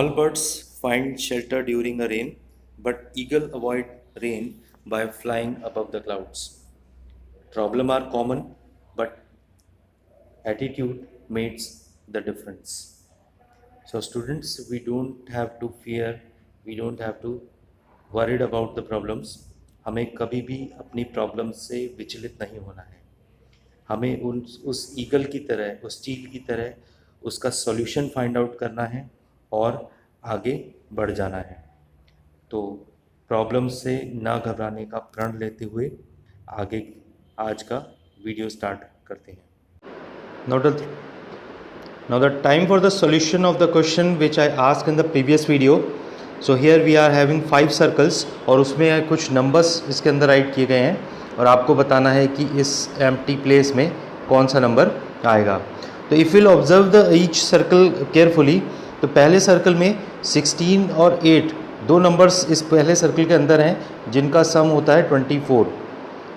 All birds find shelter during a rain, but eagle avoid rain by flying above the clouds. Problem are common, but attitude makes the difference. So students, we don't have to fear, we don't have to worried about the problems. हमें कभी भी अपनी problem से विचलित नहीं होना है. हमें उस ईगल की तरह, उस चील की तरह उसका सॉल्यूशन फाइंड आउट करना है और आगे बढ़ जाना है. तो प्रॉब्लम से ना घबराने का प्रण लेते हुए आगे आज का वीडियो स्टार्ट करते हैं. Now the time for the solution of the question which I asked in the previous video. So here we are having 5 circles और उसमें कुछ numbers इसके अंदर राइट किए गए हैं और आपको बताना है कि इस empty place में कौन सा नंबर आएगा. तो if you'll observe the each circle carefully, तो पहले सर्कल में 16 और 8 दो नंबर्स इस पहले सर्कल के अंदर हैं जिनका सम होता है 24,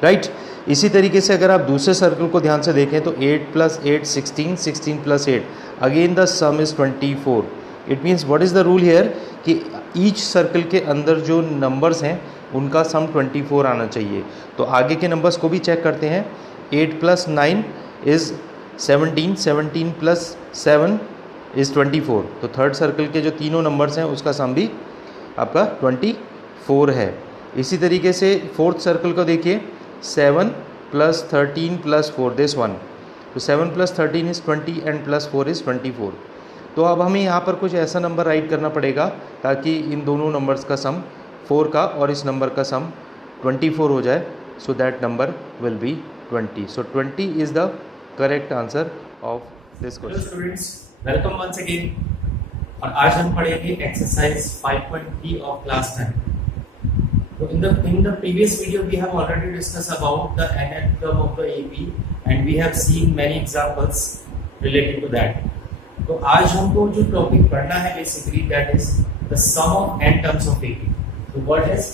राइट. इसी तरीके से अगर आप दूसरे सर्कल को ध्यान से देखें तो 8 + 8 16, 16 + 8 again the some is 24. It means what is the rule here कि ईच सर्कल के अंदर जो नंबर्स हैं उनका सम 24 आना चाहिए. तो आगे के नंबर्स को भी चेक करते हैं. 8 + 9 इज़ 17, 17 + 7 इज़ 24. तो थर्ड सर्कल के जो तीनों नंबर्स हैं उसका सम भी आपका 24 है. इसी तरीके से फोर्थ सर्कल को देखिए. 7 + 13 + 4 दिस वन. तो 7 + 13 इज़ 20 एंड +4 इज़ 24. तो अब हमें यहाँ पर कुछ ऐसा नंबर राइट करना पड़ेगा ताकि इन दोनों नंबर्स का सम 4 का और इस नंबर का सम 24 हो जाए. So that number will be 20. So 20 is the correct answer of this question. Hello students, welcome once again. और आज हम पढ़ेंगे exercise 5.3 of class 10. So in the previous video we have already discussed about the nth term of the AP and we have seen many examples related to that. तो आज हमको जो topic पढ़ना है basically that is the sum of n terms of AP. So what is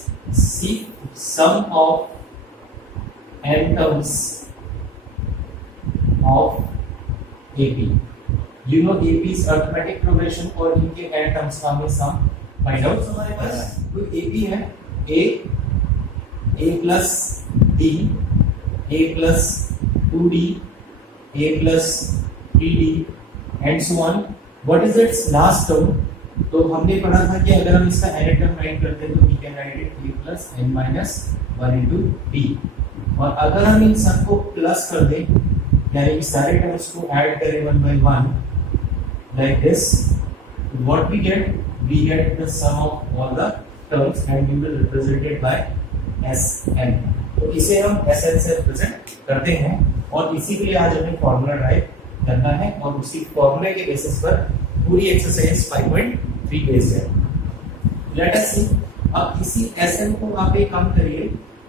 sum of n terms of AP? You know AP is arithmetic progression और इनके n terms का हमें sum find out. हमारे पास कोई AP है a plus d, a plus 2d, a plus 3d and so on. What is its last term? तो हमने पढ़ा था कि अगर हम इसका nth टर्म राइट करते हैं तो we can write it a plus n minus 1 into d. और अगर हम इन सब को प्लस कर दें यानी कि सारे टर्म्स को ऐड करें 1 by 1 like this, what we get the sum of all the terms and we will represent it by Sn. तो इसे हम Sn से रिप्रेजेंट करते हैं और इसी के लिए आज हमें फॉर्मूला ड्राइव करना है और उसी फॉर्मूले के बेसिस पर पूरी एक्सरसाइज 5.3 बेस्ड है. लेट अस सी. अब इसी Sn को आप एक काम करिए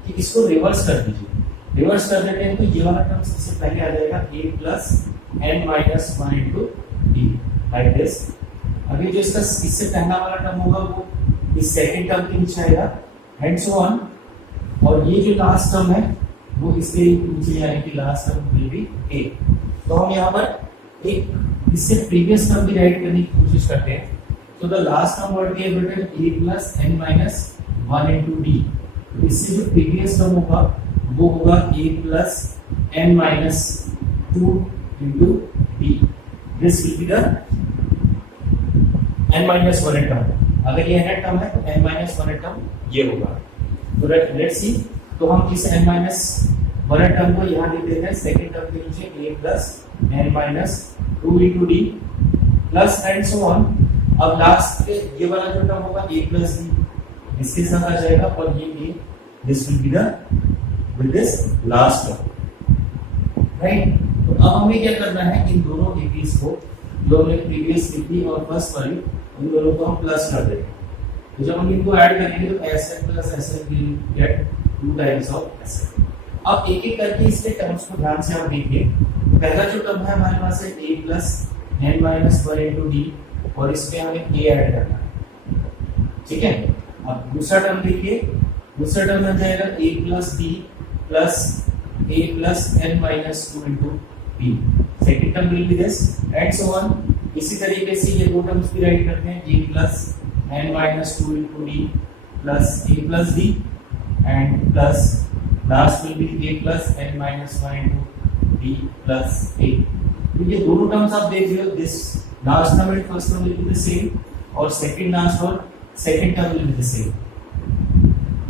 कि इसको रिवर्स कर दीजिए. रिवर्स कर देते हैं तो ये वाला टर्म सबसे पहले आ जाएगा a plus n minus 1 into d like this. अभी जो इसका इससे पहला वाला टर्म होगा वो इस सेकंड टर्म के नीचे आएगा एंड सो ऑन. और ये जो लास्ट टर्म है वो इसके नीचे यानी कि last term will be a. तो हम यहाँ पर एक इससे प्रीवियस टर्म भी राइट करने की कोशिश करते हैं. तो the last term what we have written a plus n minus 1 into d. तो इससे जो प्रीवियस टर्म होगा वो होगा a plus n minus 2 into d. This will be the n minus 1 term. अगर ये n टर्म है तो n minus 1 टर्म ये होगा. तो लेट्स सी. तो हम इस n minus 1 टर्म को यहाँ लिख देते हैं सेकंड टर्म के नीचे a plus n minus 2 into d plus and so on. अब लास्ट के ये वाला जो टर्म होगा a plus d इसके साथ आ जाएगा और ये a this will be the with this last term, right? तो अब हमें क्या करना है इन दोनों APs को जो हमने प्रीवियस AP और फर्स्ट वाली उन दोनों को हम प्लस कर देंगे. तो जब हम इनको ऐड करेंगे तो Sn plus Sn will get 2 times of Sn. अब एक एक करके इसके टर्म्स को ध्यान से आप देखिए. पहला जो टर्म है हमारे पास है a plus n minus 1 into d और इसमें हमें a ऐड करना है. ठीक है. अब दूसरा टर्म देखिए. दूसरा टर्म आ जाएगा a plus d plus a plus n minus 2 into b. Second term will be this and so on. इसी तरीके से ये दो टर्म्स भी राइट करते हैं, a plus n minus 2 into D plus a plus D and plus last will be a plus n minus 1 into D plus a। तो ये दोनों टर्म्स आप देख रहे हो, this last term and first term will be the same और second last और second term will be the same.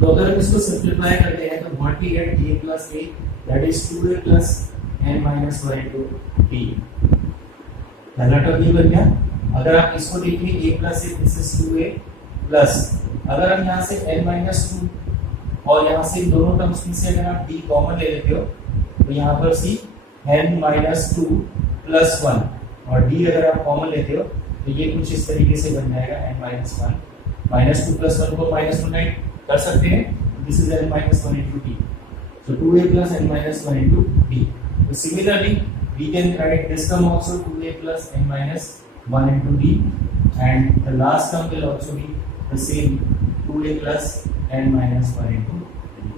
तो अगर हम इसको सिंपलीफाई करते हैं तो what we get a plus a that is 2a plus n minus 1 into d। पहला टर्म ये बन गया। अगर आप इसको देखिए a plus a this is 2a plus अगर हम यहाँ से n माइनस 2 और यहाँ से इन दोनों टर्म्स में से अगर आप d कॉमन ले लेते हो तो यहाँ पर सी n माइनस 2 प्लस 1 और d अगर आप कॉमन लेते हो तो ये कुछ इस तरीके से बन जाएगा n माइनस 1 माइनस 2 प्लस 1 को माइनस 1 राइट कर सकते हैं, this is n minus 1 into d, so 2a plus n minus 1 into d। So similarly we can write this term also 2a plus n minus 1 into d and the last term will also be the same 2a plus n minus 1 into d।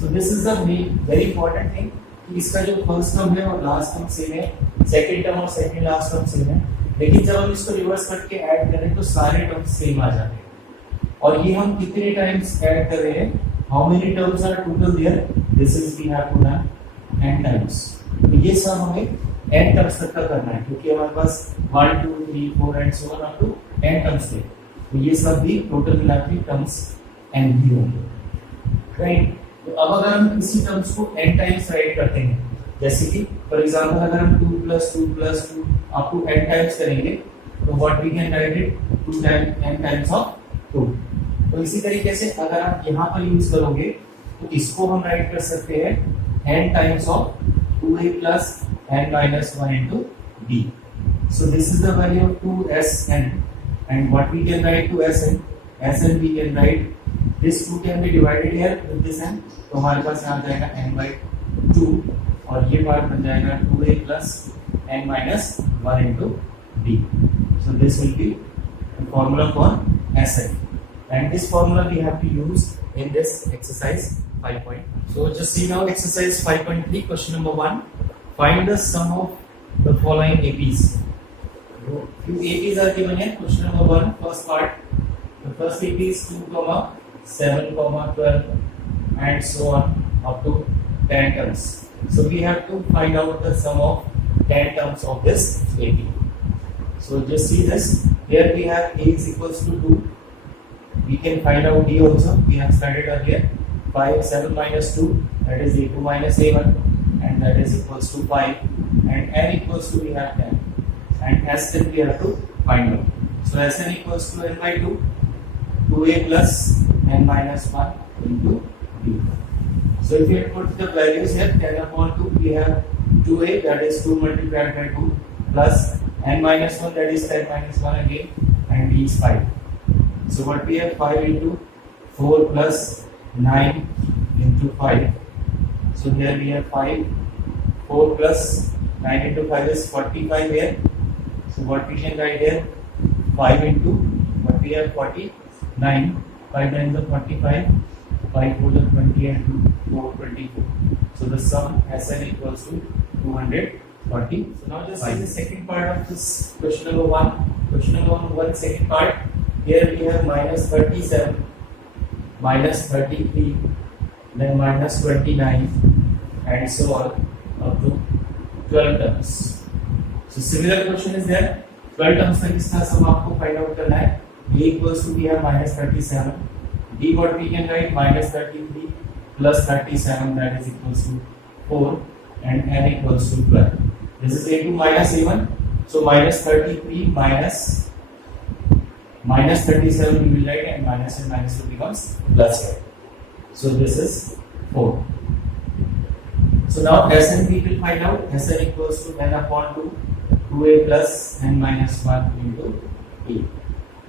So this is the main very important thing कि इसका जो first term है और last term same है, second term और second last term same है, लेकिन जब हम इसको रिवर्स करके ऐड करें तो सारे टर्म्स सेम आ जाते हैं। और ये हम कितने टाइम्स ऐड कर रहे हैं, how many terms are total there, this is we have to done n times। तो ये सब हमें n टर्म्स तक का करना है क्योंकि हमारे पास 1 2 3 4 and so on up to n terms थे, तो ये सब भी टोटल मिला के टर्म्स n ही होंगे, राइट। तो अब अगर हम इसी टर्म्स को n टाइम्स राइट करते हैं, जैसे कि फॉर एग्जांपल अगर हम 2 plus 2 plus 2 up to n times करेंगे तो what we can write it 2 times n times of 2। तो इसी तरीके से अगर आप यहाँ पर यूज करोगे तो इसको हम राइट कर सकते हैं n times of 2a plus n minus 1 into d। So this is the value of 2sn and what we can write to sn we can write this 2 can be divided here with this n, तो हमारे पास यहाँ जाएगा n by 2 और ये part बन जाएगा 2a plus n minus 1 into d। So this will be the formula for sn and this formula we have to use in this exercise 5.1. So just see now exercise 5.3 question number 1. Find the sum of the following APs. Few APs are given here. Question number 1, first part. The first AP is 2, 7, 12 and so on up to 10 terms. So we have to find out the sum of 10 terms of this AP. So just see this. Here we have A is equals to 2. We can find out D also. We have studied earlier. 5, 7 minus 2, that is A2 minus A1, and that is equals to 5. And n equals to we have 10. And Sn we have to find out. So Sn equals to n by 2, 2a plus n minus 1 into d. So if you put the values here, 10 upon 2, we have 2a, that is 2 multiplied by 2, plus n minus 1, that is 10 minus 1 again, and d is 5. So what we have 5 into 4 plus 9 into 5. So here we have 5, 4 plus 9 into 5 is 45 here. So what we can write here 5 into what we have 49, 5 times the 45, 5 4 the 20 and 2 4 24. So the sum Sn equals to 240. So now just see the second part of this question number 1. Question number 1 second part. Here we have minus 37, minus 33, then minus 29 and so on up to 12 terms. So similar question is there. 12 terms तक इसका सम आपको find out करना है। A equals to we have minus 37. D what we can write minus 33 plus 37, that is equals to 4 and n equals to 12. This is A2 minus A1. So minus 33 minus 37 we will write and minus 2 becomes plus here. So this is 4. So now Sn we will find out. Sn equals to n upon 2, 2a plus n minus 1 into a.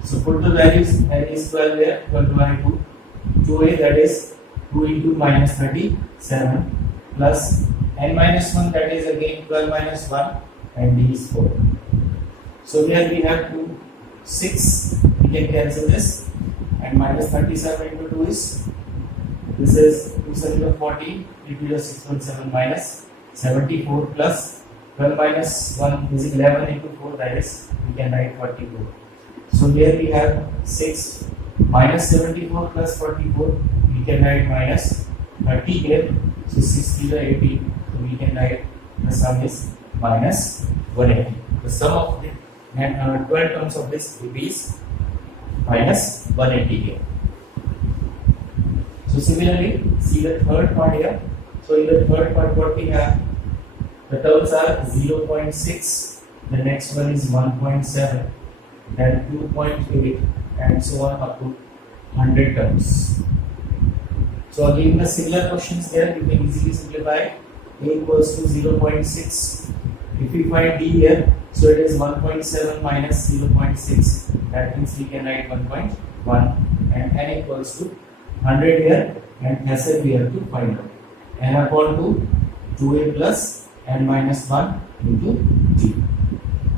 So put the values. N is 12 there, 12 divided 2. 2a, that is 2 into minus 37 plus n minus 1, that is again 12 minus 1 and d is 4. So here we have 2, 6. We can cancel this and minus 37 into 2 is, this is 2 7 40, 3 2 6 1 7 minus 74 plus 12 minus 1 is 11 into 4, that is we can write 44. So here we have 6 minus 74 plus 44, we can write minus 30 here. So 6 to the 18, so we can write the sum is minus 180. The sum of the 12 terms of this is minus 180 here. So similarly, see the third part here. So in the third part, what we have, the terms are 0.6, the next one is 1.7, then 2.8, and so on up to 100 terms. So again, the similar questions there, you can easily simplify. A equals to 0.6. If we find D here, so it is 1.7 minus 0.6. That means we can write 1.1, and N equals to 100 here, and SN we have to find out. N upon 2, 2A plus N minus 1 into D.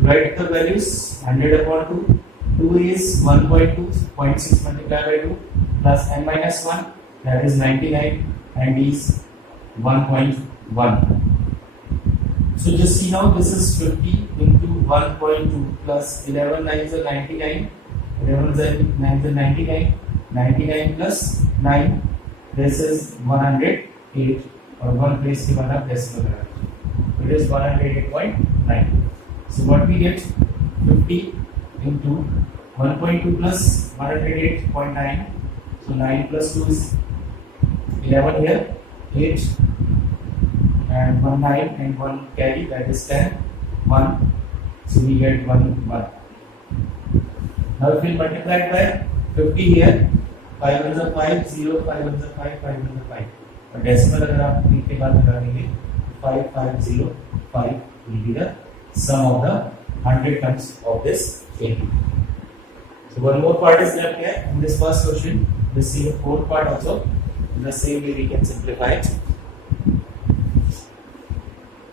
Write the values. 100 upon 2. 2A is 1.2, 0.6 multiplied by 2 plus N minus 1, that is 99, and D is 1.1. So just see now, this is 50 into 1.2 plus 11 9s are 99, 11 9s are 99, 99 plus 9, this is 108, or one place given up decimal error. It is 108.9. So what we get, 50 into 1.2 plus 108.9, so 9 plus 2 is 11 here, 8 and 1 9 and 1 carry, that is 10, 1, so we get 1 1. Now if we multiply it by 50 here, 5 ones are 5, 0, 5 ones are 5, 5 ones are 5. और decimal अगर आप 3 के बाद लगा देंगे 5505 will be the sum of the 100 terms of this AP. So one more part is left here in this first question. Let's see the fourth part also. In the same way we can simplify it.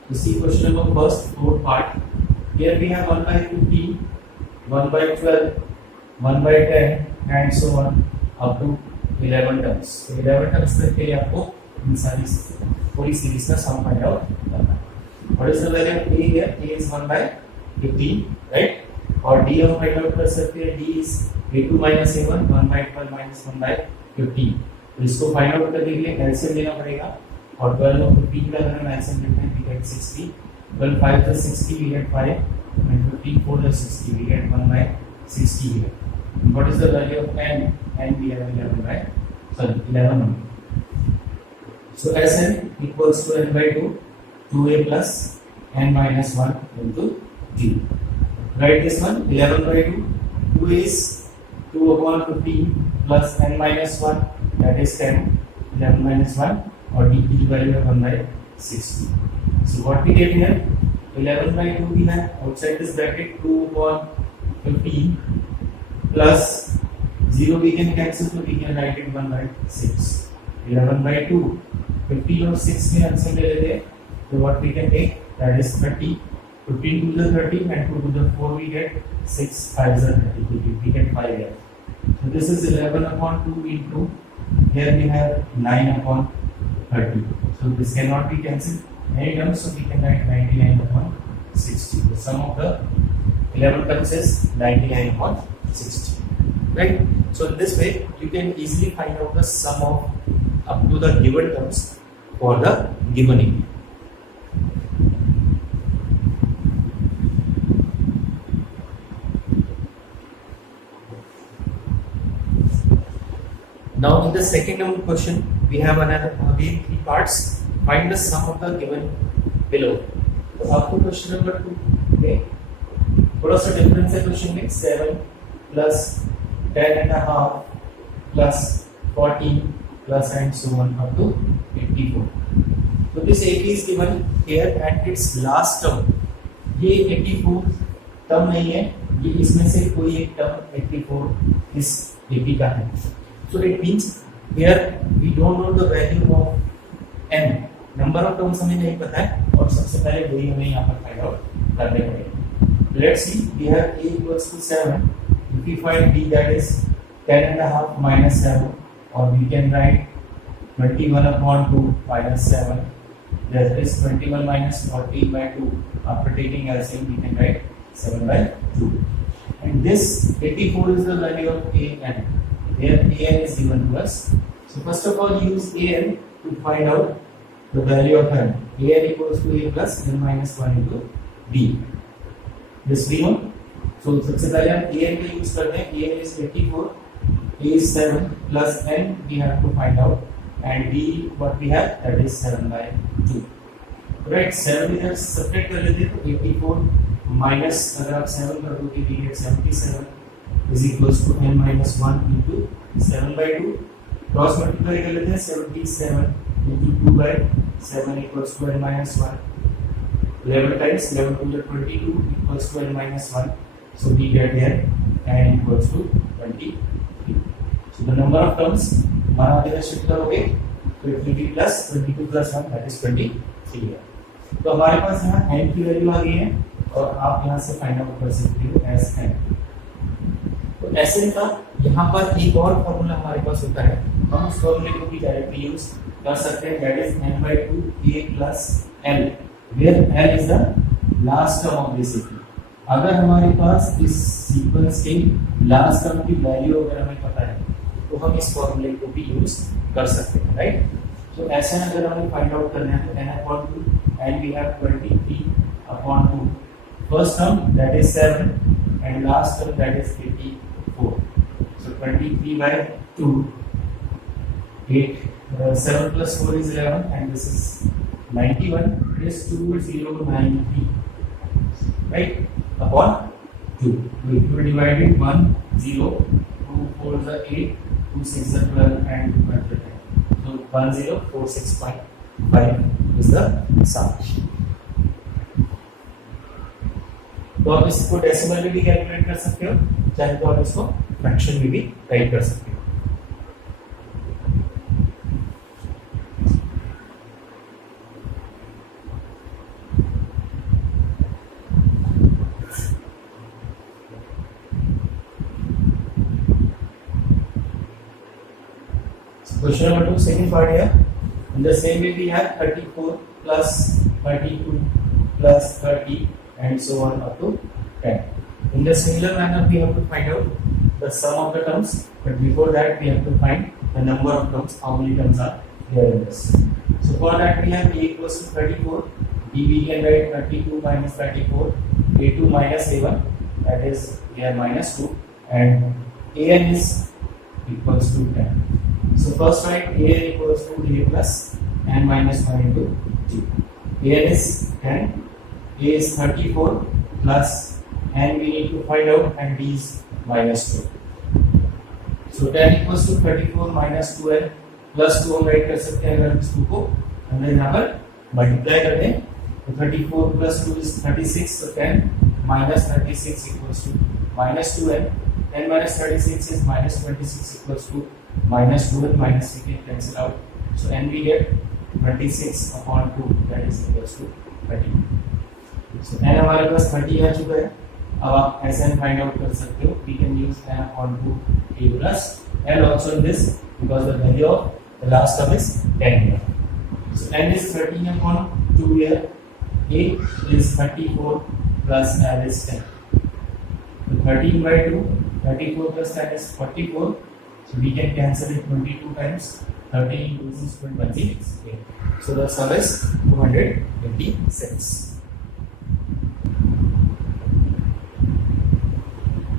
You see question number first, fourth part. Here we have 1 by 15, 1 by 12, 1 by 10 and so on up to 11 terms. So 11 terms तक के लिए आपको इन सारी पूरी series का sum find out करना है. What is the value of A here? A is 1 by 15, right? और D हम फाइंड आउट कर सकते हैं. D is A2 minus A1, 1 by 12 minus 1 by 15. तो इसको फाइंड आउट करने के लिए एलसीएम लेना पड़ेगा. और 12 और 15 का अगर हम एलसीएम लेते हैं we get 60. 12 5 plus 60 we get 5, and 15 4 plus 60 we get 1 by 60 here. And what is the value of n? N we have 11 by 11 only. So Sn equals to n by 2, 2a plus n minus 1 into d. Write this one, 11 by 2, 2 is 2 upon 15 plus n minus 1, that is 10, 11 minus 1, or d की value है 1 by 60. So what we get here, 11 by 2 we have outside this bracket 2 upon 15 plus 0 we can cancel, so we can write it 1 by 6. 11 by 2, 15 और 6 में answer ले लेते हैं. So what we can take, that is 30. 15 to the 30 and 2 to the 4 we get 6, 5 is 30. We get 5 here. So this is 11 upon 2 into, here we have 9 upon 30. So this cannot be cancelled any terms, so we can write 99 upon 60. The sum of the 11 terms is 99 upon 60. Right? So in this way, you can easily find out the sum of up to the given terms for the given AP. Now in the second number question, we have another again 3 parts. Find the sum of the given below. तो आपको question number 2 में थोड़ा सा difference है question में. 7 plus 10 and a half plus 14 plus and so on up to 84. So this AP is given here at its last term. ये 84 term नहीं है, ये इसमें से कोई एक टर्म 84 इस AP का है. So it means here we don't know the value of n. Number of terms हमें नहीं पता है, और सबसे पहले वही हमें यहाँ पर फाइंड आउट करने पड़ेगा. Let's see, we have A equals to 7. If we find D, that is 10 and a half minus 7, or we can write 21 upon 2 minus 7, That is 21 minus 14 by 2. After taking LCM, we can write 7 by 2. And this 84 is the value of AN. Here AN is given to us. So first of all, use AN to find out the value of n. AN equals to A plus n minus 1 into B. This we know. So सबसे पहले हम AN का use करते हैं. AN is 84, A is 7 plus n we have to find out, and B what we have, that is 7 by 2. Right, 7 इधर separate कर लेते हैं तो 84 माइनस अगर आप 7 कर दोगे we get 77 is equals to n minus 1 into 7 by 2. Cross multiply कर लेते हैं 77 into 2 by 7 equals to n minus 1. 11 times 11 to the 22 equals to n minus 1. So we get here n equals to 23. So the number of terms हमारा इधर shift करोगे तो 20 plus 22 plus 1 that is 23 है. तो हमारे पास यहाँ n की value आ गई है और आप यहाँ से फाइंड आउट कर सकते हो एस एन. तो एस एन का यहाँ पर एक और फॉर्मूला हमारे पास होता है, हम उस फॉर्मूले को भी डायरेक्टली यूज कर सकते हैं. That is n by 2 a plus l, where l is the last term of this equation. अगर हमारे पास इस सीक्वेंस के लास्ट टर्म की वैल्यू अगर हमें पता है तो हम इस फॉर्मूले को भी यूज कर सकते हैं, राइट. तो ऐसा अगर हमें फाइंड आउट करना है तो n upon 2 and we have 23 upon 2. First term that is 7 and last term that is 84. So 23 by 2, 8, 7 plus 4 is 11 and this is 91. This 2090, right, upon 2. We will divide it 1, 0, 2 4 is 8, 2 6 is 12 and 2 5 is 10. So 1046.5 is the sum. तो आप इसको decimal में भी calculate कर सकते हो, चाहे तो आप इसको फ्रैक्शन में भी राइट कर सकते हो. Question number 2, second part here. In the same way we have 34 plus 32 plus 30 and so on up to 10. In the similar manner we have to find out the sum of the terms, but before that we have to find the number of terms, how many terms are there in this. So for that we have a equals to 34, b we can write 32 minus 34, a2 minus a1, that is here minus 2, and an is equals to 10. So first write an equals to a plus n minus 1 into g. an is 10, a is 34 plus n we need to find out and d is minus 2. So 10 equals to 34 minus 2n plus 2 हम right कर सकते हैं अगर इस 2 को हमने यहाँ पर मल्टीप्लाई कर दें तो 34 plus 2 is 36. So 10 minus 36 equals to minus 2n. 10 minus 36 is minus 26 equals to minus 2n, minus we can cancel out. So n we get 26 upon 2, that is equals to 30. So n हमारे पास 30 आ चुका है. अब आप ऐसे n find out कर सकते हो. We can use n upon 2 a plus l also in this because the value of the last term is 10 here. So n is 13 upon 2 here. A is 34 plus l is 10. So 13 by 2, 34 plus 10 is 44. So we can cancel it 22 times. 13 into 6 is 26. So the sum is 226.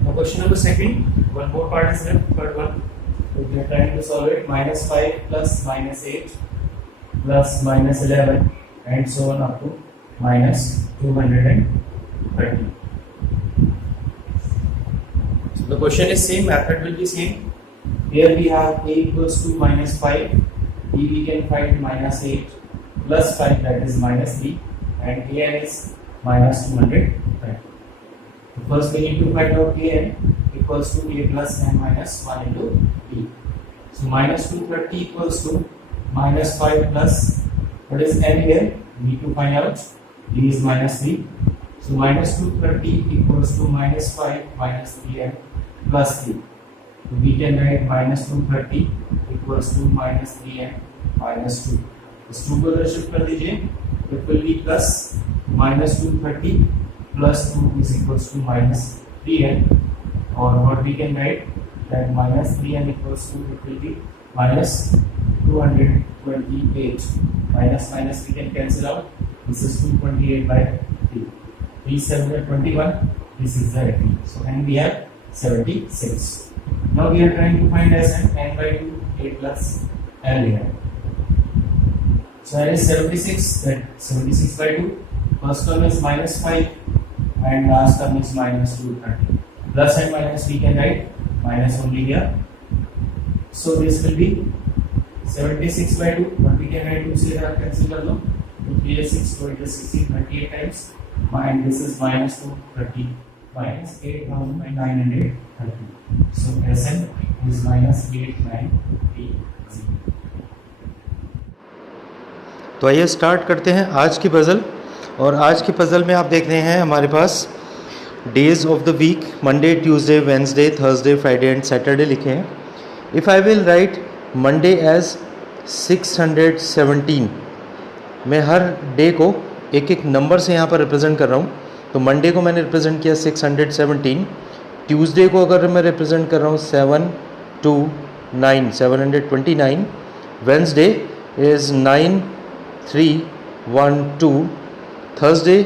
Now question number second. One more part is left. Third one. We are trying to solve it. Minus 5 plus minus 8 plus minus 11 and so on up to minus 230. So the question is same. Method will be same. Here we have a equals to minus 5, b we can find minus 8 plus 5, that is minus 3, and an is minus 200. So first we need to find out an equals to a plus n minus 1 into b. So minus 230 equals to minus 5 plus, what is n here? We need to find out. b is minus 3. So minus 230 equals to minus 5 minus 3n plus 3. So we can write minus 230 equals to minus 3n minus 2. इस 2 को इधर shift कर दीजिए, it will be plus -230 plus 2 is equals to -3n, और what we can write that -3n equals to it will be -228, minus minus we can cancel out, this is 228 by 3, 3 7 21, this is the 80, so and we have 76. Now we are trying to find Sn, n by 2, a plus l here. So n is 76, that 76 by 2, first term is -5 and last term is -230. Plus and minus we can write minus only here, so this will be 76 by 2, what we can write, 2 से इधर cancel कर लो, तो 3 is 6, so it is 16, 38 times, and this is -230 minus 8,930. So Sn is -8930. तो आइए start करते हैं आज की पज़ल। और आज की पज़ल में आप देख रहे हैं हमारे पास days of the week, Monday, Tuesday, Wednesday, Thursday, Friday and Saturday लिखे हैं। If I will write Monday as 617, मैं हर डे को एक एक नंबर से यहाँ पर रिप्रेजेंट कर रहा हूँ। तो मंडे को मैंने रिप्रेजेंट किया 617, ट्यूसडे को अगर मैं रिप्रेजेंट कर रहा हूँ 729, Wednesday is 9312, Thursday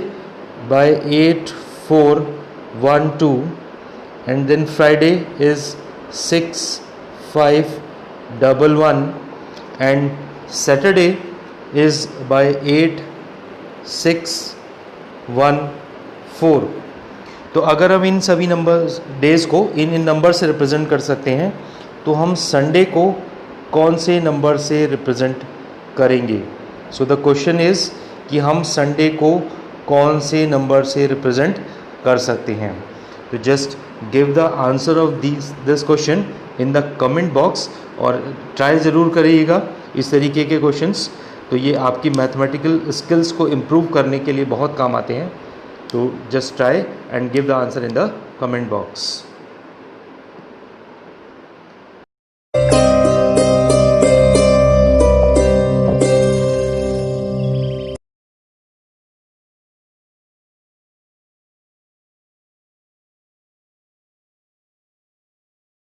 by 8412, and then Friday is 6511, and Saturday is by 8614. तो अगर हम इन सभी नंबर्स डेज को इन नंबर से रिप्रेजेंट कर सकते हैं, तो हम संडे को कौन से नंबर से रिप्रेजेंट करेंगे? सो द क्वेश्चन इज़ कि हम संडे को कौन से नंबर से रिप्रेजेंट कर सकते हैं। तो just give the answer of this question in the comment box, और ट्राई ज़रूर करिएगा इस तरीके के क्वेश्चंस। तो ये आपकी मैथमेटिकल स्किल्स को इम्प्रूव करने के लिए बहुत काम आते हैं। तो just try and give the answer in the comment box.